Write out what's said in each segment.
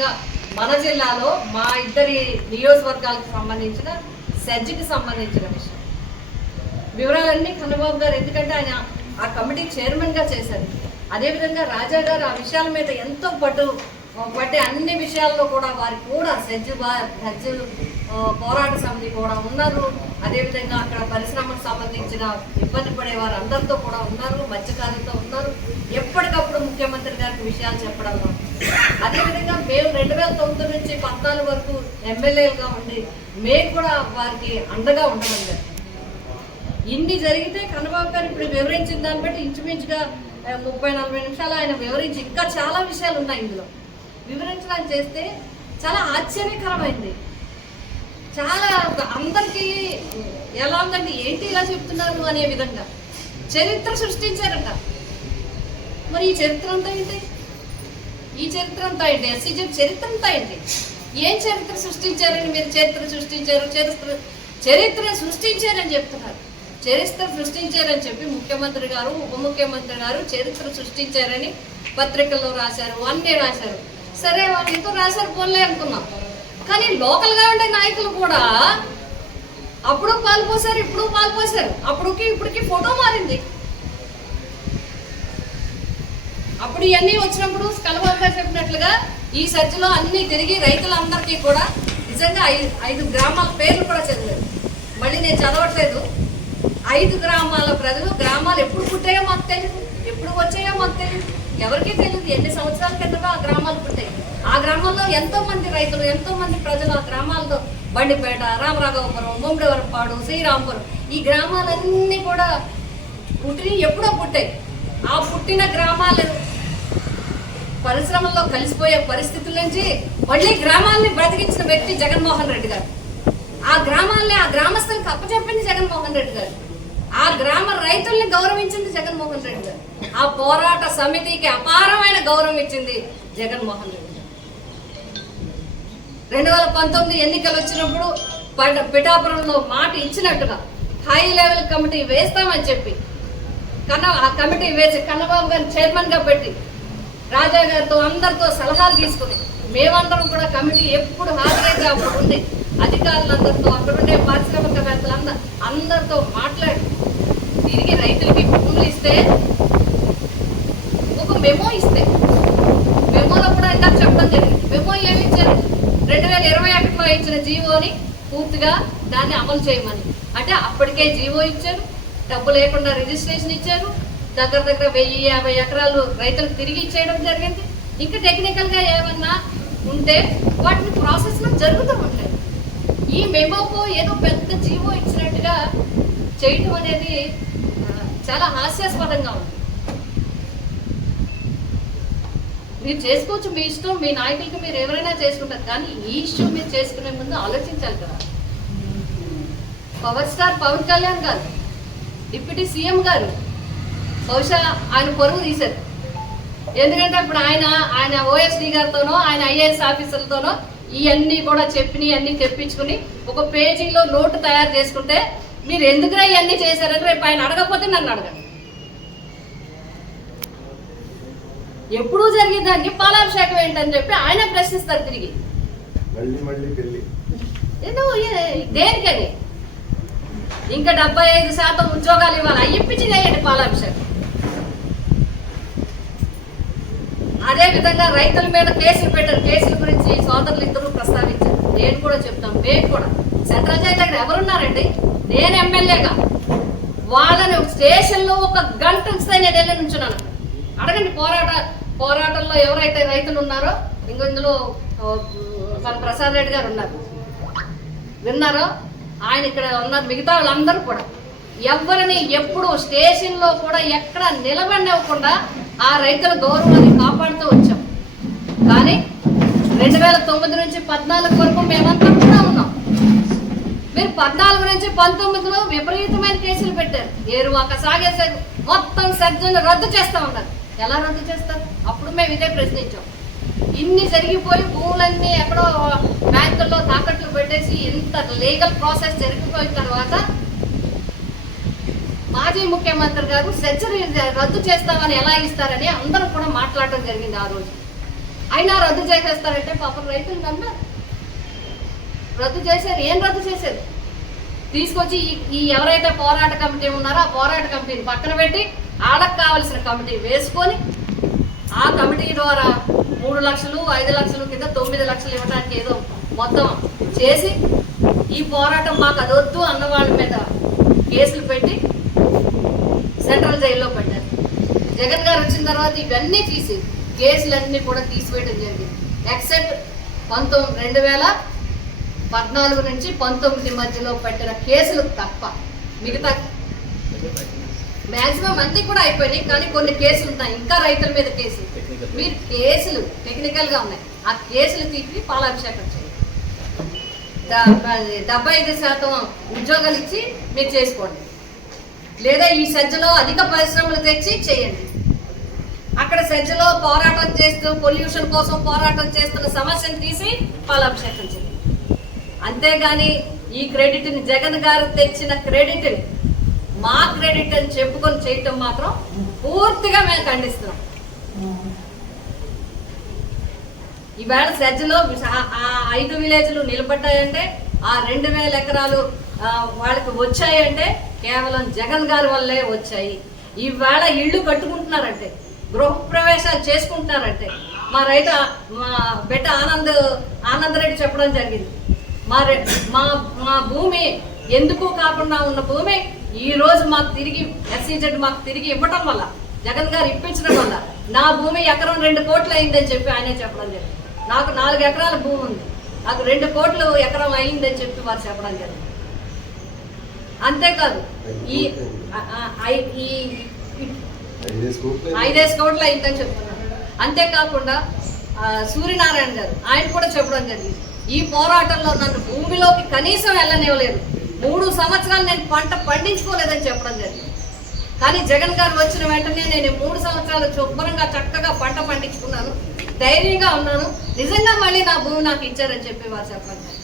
ముఖ్యంగా మన జిల్లాలో మా ఇద్దరి నియోజకవర్గాలకు సంబంధించిన సెజ్కి సంబంధించిన విషయం. వివరాలన్నీ కన్నబాబు గారు ఎందుకంటే ఆయన ఆ కమిటీ చైర్మన్గా చేశారు. అదేవిధంగా రాజా గారు ఆ విషయాల మీద ఎంతో పట్టు పట్టే అన్ని విషయాల్లో కూడా వారికి కూడా సెజ్ సెజ్ పోరాట సమితి కూడా ఉన్నారు. అదేవిధంగా అక్కడ పరిశ్రమకు సంబంధించిన ఇబ్బంది పడే వారు అందరితో కూడా ఉన్నారు మత్స్యకారులతో ఉన్నారు. ఎప్పటికప్పుడు ముఖ్యమంత్రి గారికి విషయాలు చెప్పడంలో అదేవిధంగా మేము రెండు వేల తొమ్మిది నుంచి పద్నాలుగు వరకు ఎమ్మెల్యేలుగా ఉండి మేము కూడా వారికి అండగా ఉండడం జరిగింది. ఇన్ని జరిగితే కన్నబాబు గారు ఇప్పుడు వివరించిన దాన్ని బట్టి ఇంచుమించుగా ముప్పై నలభై నిమిషాలు ఆయన వివరించి ఇంకా చాలా విషయాలు ఉన్నాయి ఇందులో. వివరించడానికి చేస్తే చాలా ఆశ్చర్యకరమైంది. చాలా అందరికీ ఎలా ఉందండి? ఏంటి ఇలా చెప్తున్నారు అనే విధంగా. చరిత్ర సృష్టించారట. మరి ఈ చరిత్ర అంతా ఏంటి? ఈ చరిత్ర అంతా ఏంటి? ఎస్సీజీ చరిత్ర అంతా ఏంటి? ఏం చరిత్ర సృష్టించారని మీరు? చరిత్ర సృష్టించారు చరిత్ర చరిత్ర సృష్టించారని చెప్తున్నారు. చరిత్ర సృష్టించారని చెప్పి ముఖ్యమంత్రి గారు ఉప ముఖ్యమంత్రి గారు చరిత్ర సృష్టించారని పత్రికల్లో రాశారు అన్నీ రాశారు. సరే వాళ్ళతో రాశారు? పోలే అనుకున్నాం. కానీ లోకల్గా ఉండే నాయకులు కూడా అప్పుడు పాలు పోసారు ఇప్పుడు పాలు పోసారు. అప్పుడుకి ఇప్పటికి ఫోటో మారింది. అప్పుడు ఇవన్నీ వచ్చినప్పుడు కలబాబు గారు చెప్పినట్లుగా ఈ సజ్జలో అన్ని తిరిగి రైతులందరికీ కూడా నిజంగా ఐదు ఐదు గ్రామాల పేర్లు కూడా చదివారు. మళ్ళీ నేను చదవట్లేదు. ఐదు గ్రామాల ప్రజలు గ్రామాలు ఎప్పుడు పుట్టాయో మాకు తెలియదు ఎప్పుడు వచ్చాయో మాకు తెలియదు ఎవరికీ తెలియదు ఎన్ని సంవత్సరాల కిందట ఆ గ్రామాలు పుట్టాయి. ఆ గ్రామంలో ఎంతో మంది రైతులు ఎంతో మంది ప్రజలు ఆ గ్రామాలతో బండిపేట రామరాఘవపురం ముమ్మడివరపాడు శ్రీరాంపురం ఈ గ్రామాలన్నీ కూడా పుట్టి ఎప్పుడో పుట్టాయి. ఆ పుట్టిన గ్రామాలు పరిశ్రమల్లో కలిసిపోయే పరిస్థితుల నుంచి మళ్ళీ గ్రామాల్ని బ్రతికించిన వ్యక్తి జగన్మోహన్ రెడ్డి గారు. ఆ గ్రామాల్ని ఆ గ్రామస్తులకు అప్పచెప్పింది జగన్మోహన్ రెడ్డి గారు. ఆ గ్రామ రైతుల్ని గౌరవించింది జగన్మోహన్ రెడ్డి గారు. ఆ పోరాట సమితికి అపారమైన గౌరవం ఇచ్చింది జగన్మోహన్ రెడ్డి రెండు వేల పంతొమ్మిది ఎన్నికలు వచ్చినప్పుడు పట- పిఠాపురంలో మాట ఇచ్చినట్టుగా హై లెవెల్ కమిటీ వేస్తామని చెప్పి కన్న ఆ కమిటీ వేసి కన్నబాబు గారిని చైర్మన్గా పెట్టి రాజా గారితో అందరితో సలహాలు తీసుకుని మేమందరం కూడా కమిటీ ఎప్పుడు హాజరైతే అప్పుడు ఉంది అధికారులందరితో అక్కడుండే పారిశ్రామికవేత్తలు అందరూ అందరితో మాట్లాడి తిరిగి రైతులకి భూములు ఇస్తే ఒక మెమో ఇస్తే. మెమోలో కూడా ఇంకా చెప్పడం జరిగింది. మెమో ఏమి ఇచ్చారు? రెండు వేల ఇరవై ఒకటిలో ఇచ్చిన జీవోని పూర్తిగా దాన్ని అమలు చేయమని. అంటే అప్పటికే జీవో ఇచ్చారు డబ్బు లేకుండా రిజిస్ట్రేషన్ ఇచ్చారు దగ్గర దగ్గర వెయ్యి యాభై ఎకరాలు రైతులకు తిరిగి ఇచ్చేయడం జరిగింది. ఇంకా టెక్నికల్గా ఏమన్నా ఉంటే వాటిని ప్రాసెస్లో జరుగుతూ ఉంటాయి ఈ మెమోకు ఏదో పెద్ద జీవో ఇచ్చినట్టుగా చేయటం అనేది చాలా హాస్యాస్పదంగా ఉంది. మీరు చేసుకోవచ్చు మీ ఇష్టం మీ నాయకులకి మీరు ఎవరైనా చేసుకుంటారు కానీ ఈ ఇష్యూ మీరు చేసుకునే ముందు ఆలోచించాలి కదా. పవర్ స్టార్ పవన్ కళ్యాణ్ గారు డిప్యూటీ సీఎం గారు బహుశా ఆయన పొరుగు తీశారు. ఎందుకంటే ఇప్పుడు ఆయన ఆయన ఓఎస్డి గారితోనో ఆయన ఐఏఎస్ ఆఫీసర్లతోనో ఇవన్నీ కూడా చెప్పిన అన్ని తెప్పించుకుని ఒక పేజీలో నోటు తయారు చేసుకుంటే మీరు ఎందుకురా ఇవన్నీ చేశారని రేపు ఆయన అడగకపోతే నన్ను అడగండి. ఎప్పుడూ జరిగేదాన్ని పాలాభిషేకం ఏంటని చెప్పి ఆయన ప్రశ్నిస్తారు తిరిగి. దేనికని? ఇంకా డెబ్బై ఐదు శాతం ఉద్యోగాలు ఇవ్వాలి? అయ్యిప్పించి చేయండి పాలాభిషేకం. అదే విధంగా రైతుల మీద కేసులు పెట్టారు. కేసుల గురించి సోదరులు ఇద్దరు ప్రస్తావించారు. నేను కూడా చెప్తాను మేము కూడా. సెంట్రల్ జైలు దగ్గర ఎవరున్నారండి? నేను ఎమ్మెల్యేగా. వాళ్ళని స్టేషన్లో ఒక గంట ఉంచితే నేను వెళ్ళి నుంచున్నాను. అడగండి పోరాట పోరాటంలో ఎవరైతే రైతులు ఉన్నారో ఇంకో ఇందులో మన ప్రసాద్ రెడ్డి గారు ఉన్నారు. విన్నారో? ఆయన ఇక్కడ ఉన్నారు మిగతా వాళ్ళందరూ కూడా. ఎవరిని ఎప్పుడు స్టేషన్లో కూడా ఎక్కడ నిలబడివ్వకుండా ఆ రైతుల గౌరవాన్ని కాపాడుతూ వచ్చాం. కానీ రెండు వేల తొమ్మిది నుంచి పద్నాలుగు వరకు మేమంతా కూడా ఉన్నాం. మీరు పద్నాలుగు నుంచి పంతొమ్మిదిలో విపరీతమైన కేసులు పెట్టారు. ఏరువాక సాగేశారు మొత్తం సర్జన్ రద్దు చేస్తా ఉన్నారు. ఎలా రద్దు చేస్తారు అప్పుడు మేము ఇదే ప్రశ్నించాం. ఇన్ని జరిగిపోయి భూములన్నీ ఎక్కడో బ్యాంకుల్లో తాకట్లు పెట్టేసి ఇంత లీగల్ ప్రాసెస్ జరిగిపోయిన తర్వాత మాజీ ముఖ్యమంత్రి గారు సెంచరీ రద్దు చేస్తామని ఎలా ఇస్తారని అందరూ కూడా మాట్లాడడం జరిగింది ఆ రోజు. అయినా రద్దు చేసేస్తారంటే పాపం రైతులు నమ్మారు రద్దు చేశారు. ఏం రద్దు చేశారు? తీసుకొచ్చి ఈ- ఈ ఎవరైతే పోరాట కమిటీ ఉన్నారో ఆ పోరాట కమిటీని పక్కన పెట్టి ఆడకు కావలసిన కమిటీ వేసుకొని ఆ కమిటీ ద్వారా మూడు లక్షలు ఐదు లక్షలు కింద తొమ్మిది లక్షలు ఇవ్వడానికి ఏదో మొత్తం చేసి ఈ పోరాటం మాకు అదొద్దు అన్న వాళ్ళ మీద కేసులు పెట్టి సెంట్రల్ జైల్లో పెట్టారు. జగన్ గారు వచ్చిన తర్వాత ఇవన్నీ తీసి కేసులన్నీ కూడా తీసివేయడం జరిగింది. ఎక్సెప్ట్ పంతొమ్మిది రెండు వేల పద్నాలుగు నుంచి పంతొమ్మిది మధ్యలో పెట్టిన కేసులు తప్ప మిగతా మాక్సిమం అన్ని కూడా అయిపోయినాయి కానీ కొన్ని కేసులు ఉన్నాయి. ఇంకా రైతుల మీద కేసులు. మీరు కేసులు టెక్నికల్గా ఉన్నాయి. ఆ కేసులు తీపి పాలాభిషేకం చేయండి. డెబ్బై ఐదు శాతం ఉద్యోగాలు ఇచ్చి మీరు చేసుకోండి. లేదా ఈ సజ్జలో అధిక పరిశ్రమలు తెచ్చి చేయండి. అక్కడ సజ్జలో పోరాటం చేస్తూ పొల్యూషన్ కోసం పోరాటం చేస్తున్న సమస్యను తీసి పాలాభిషేకం చేయండి. అంతేగాని ఈ క్రెడిట్ని జగన్ గారు తెచ్చిన క్రెడిట్ని మా క్రెడిట్ అని చెప్పుకొని చేయటం మాత్రం పూర్తిగా మేము ఖండిస్తున్నాం. ఈవేళ సజ్జలో ఆ- ఐదు విలేజ్లు నిలబడ్డాయంటే ఆ రెండు వేల ఎకరాలు వాళ్ళకి వచ్చాయంటే కేవలం జగన్ గారి వల్లే వచ్చాయి. ఈవేళ ఇళ్ళు కట్టుకుంటున్నారంటే గృహప్రవేశాలు చేసుకుంటున్నారంటే మా రైతు మా బిడ్డ ఆనంద్ ఆనంద్ రెడ్డి చెప్పడం జరిగింది. మా మా మా భూమి ఎందుకు కాకుండా ఉన్న భూమి ఈ రోజు మాకు తిరిగి ఎస్సీజెడ్ మాకు తిరిగి ఇవ్వటం వల్ల జగన్ గారు ఇప్పించడం వల్ల నా భూమి ఎకరం రెండు కోట్లు అయిందని చెప్పి ఆయనే చెప్పడం జరిగింది. నాకు నాలుగు ఎకరాల భూమి ఉంది. నాకు రెండు కోట్లు ఎకరం అయిందని చెప్పి వారు చెప్పడం జరిగింది. అంతేకాదు ఈ ఐదేసి కోట్లు అయిందని చెప్తున్నారు. అంతేకాకుండా సూర్యనారాయణ గారు ఆయన కూడా చెప్పడం జరిగింది. ఈ పోరాటంలో నన్ను భూమిలోకి కనీసం వెళ్ళనివ్వలేదు. మూడు సంవత్సరాలు నేను పంట పండించుకోలేదని చెప్పడం జరిగింది. కానీ జగన్ గారు వచ్చిన వెంటనే నేను మూడు సంవత్సరాలు శుభ్రంగా చక్కగా పంట పండించుకున్నాను. ధైర్యంగా ఉన్నాను. నిజంగా మళ్ళీ నా భూమి నాకు ఇచ్చారని చెప్పి వారు చెప్పడం జరిగింది.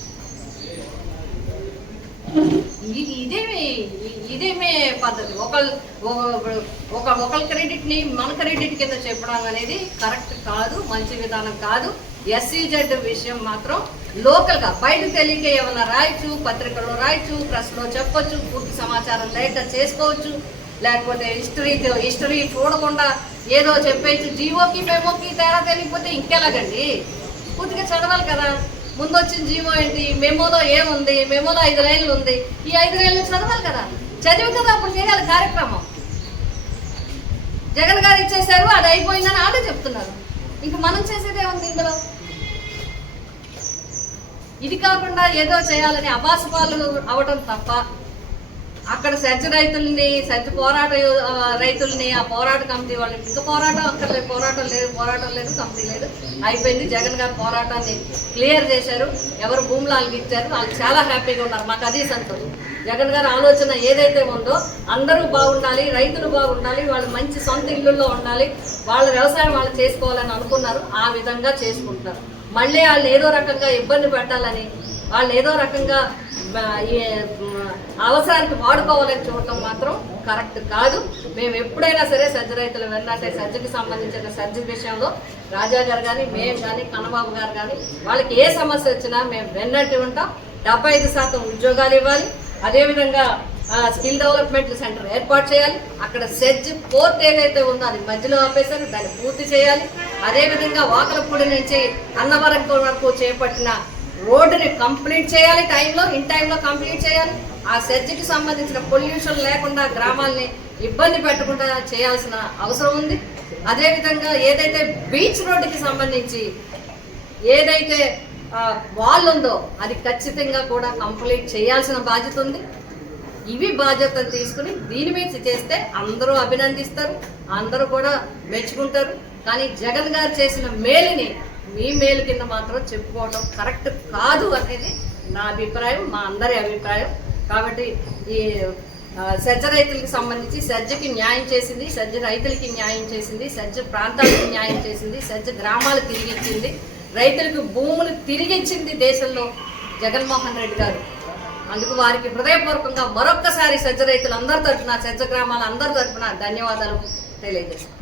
ఇదేమి ఇదేమే పద్ధతి. ఒకళ్ళు ఒక- ఒక ఒకళ్ళ క్రెడిట్ని మన క్రెడిట్ కింద చెప్పడం అనేది కరెక్ట్ కాదు మంచి విధానం కాదు. ఎస్సీజెడ్ విషయం మాత్రం లోకల్గా బయట తెలియక ఏమైనా రాయొచ్చు పత్రికల్లో రాయొచ్చు ప్రెస్లో చెప్పొచ్చు పూర్తి సమాచారం లేక చేసుకోవచ్చు. లేకపోతే హిస్టరీ హిస్టరీ చూడకుండా ఏదో చెప్పేసి జీవోకి మెమోకి తేడా తెలియకపోతే ఇంకెలాగండి? పూర్తిగా చదవాలి కదా. ముందు వచ్చిన జీవో ఏంటి? మెమోలో ఏముంది? మెమోలో ఐదు లైన్లు ఉంది. ఈ ఐదు లైన్లు చదవాలి కదా. చదివి కదా అప్పుడు చేయాలి కార్యక్రమం. జగన్ గారు ఇచ్చేసారు అది అయిపోయిందని ఆడే చెప్తున్నారు. ఇంక మనం చేసేదే ఉంది ఇందులో? ఇది కాకుండా ఏదో చేయాలని అబాసపాలు అవ్వటం తప్ప అక్కడ సజ్జ రైతుల్ని సజ్జ పోరాట రైతుల్ని ఆ పోరాట కమిటీ వాళ్ళని ఇంకా పోరాటం అక్కర్లేదు పోరాటం లేదు పోరాటం లేదు కమిటీ లేదు. అయిపోయింది. జగన్ గారు పోరాటాన్ని క్లియర్ చేశారు. ఎవరు భూములు వాళ్ళకి ఇచ్చారు వాళ్ళు చాలా హ్యాపీగా ఉన్నారు. మాకు అది సంతోషం. జగన్ గారి ఆలోచన ఏదైతే ఉందో అందరూ బాగుండాలి రైతులు బాగుండాలి వాళ్ళు మంచి సొంత ఇళ్ళల్లో ఉండాలి వాళ్ళ వ్యవసాయం వాళ్ళు చేసుకోవాలని అనుకున్నారు. ఆ విధంగా చేసుకుంటారు మళ్ళీ వాళ్ళు ఏదో రకంగా ఇబ్బంది పెట్టాలని వాళ్ళు ఏదో రకంగా అవసరానికి వాడుకోవాలని చూడటం మాత్రం కరెక్ట్ కాదు. మేము ఎప్పుడైనా సరే సజ్జ రైతులు వెళ్ళాలంటే సజ్జకి సంబంధించిన సజ్జ విషయంలో రాజా గారు కానీ మేము కానీ కన్నబాబు గారు కానీ వాళ్ళకి ఏ సమస్య వచ్చినా మేము వెన్నట్టు ఉంటాం. డెబ్బై ఐదు శాతం ఉద్యోగాలు ఇవ్వాలి. అదేవిధంగా స్కిల్ డెవలప్మెంట్ సెంటర్ ఏర్పాటు చేయాలి. అక్కడ సెజ్ పోర్ట్ ఏదైతే ఉందో అది మధ్యలో ఆపేశారు దాన్ని పూర్తి చేయాలి. అదేవిధంగా వాకలపూడి నుంచి అన్నవరం వరకు చేపట్టిన రోడ్డుని కంప్లీట్ చేయాలి టైంలో ఇన్ టైంలో కంప్లీట్ చేయాలి. ఆ సెర్జికి సంబంధించిన పొల్యూషన్ లేకుండా గ్రామాల్ని ఇబ్బంది పెట్టకుండా చేయాల్సిన అవసరం ఉంది. అదేవిధంగా ఏదైతే బీచ్ రోడ్డుకి సంబంధించి ఏదైతే వాల్ ఉందో అది ఖచ్చితంగా కూడా కంప్లీట్ చేయాల్సిన బాధ్యత ఉంది. ఇవి బాధ్యతలు తీసుకుని దీని మీద చేస్తే అందరూ అభినందిస్తారు అందరూ కూడా మెచ్చుకుంటారు. కానీ జగన్ గారు చేసిన మేలుని మీ మేలు కింద మాత్రం చెప్పుకోవడం కరెక్ట్ కాదు అనేది నా అభిప్రాయం మా అందరి అభిప్రాయం. కాబట్టి ఈ సజ్జ రైతులకి సంబంధించి సజ్జకి న్యాయం చేసింది సజ్జ రైతులకి న్యాయం చేసింది సజ్జ ప్రాంతాలకు న్యాయం చేసింది సజ్జ గ్రామాలు తిరిగిచ్చింది రైతులకు భూములు తిరిగిచ్చింది దేశంలో జగన్మోహన్ రెడ్డి గారు. అందుకు వారికి హృదయపూర్వకంగా మరొక్కసారి సజ్జ రైతులందరి తరఫున సజ్జ గ్రామాల అందరి తరఫున ధన్యవాదాలు తెలియజేస్తాను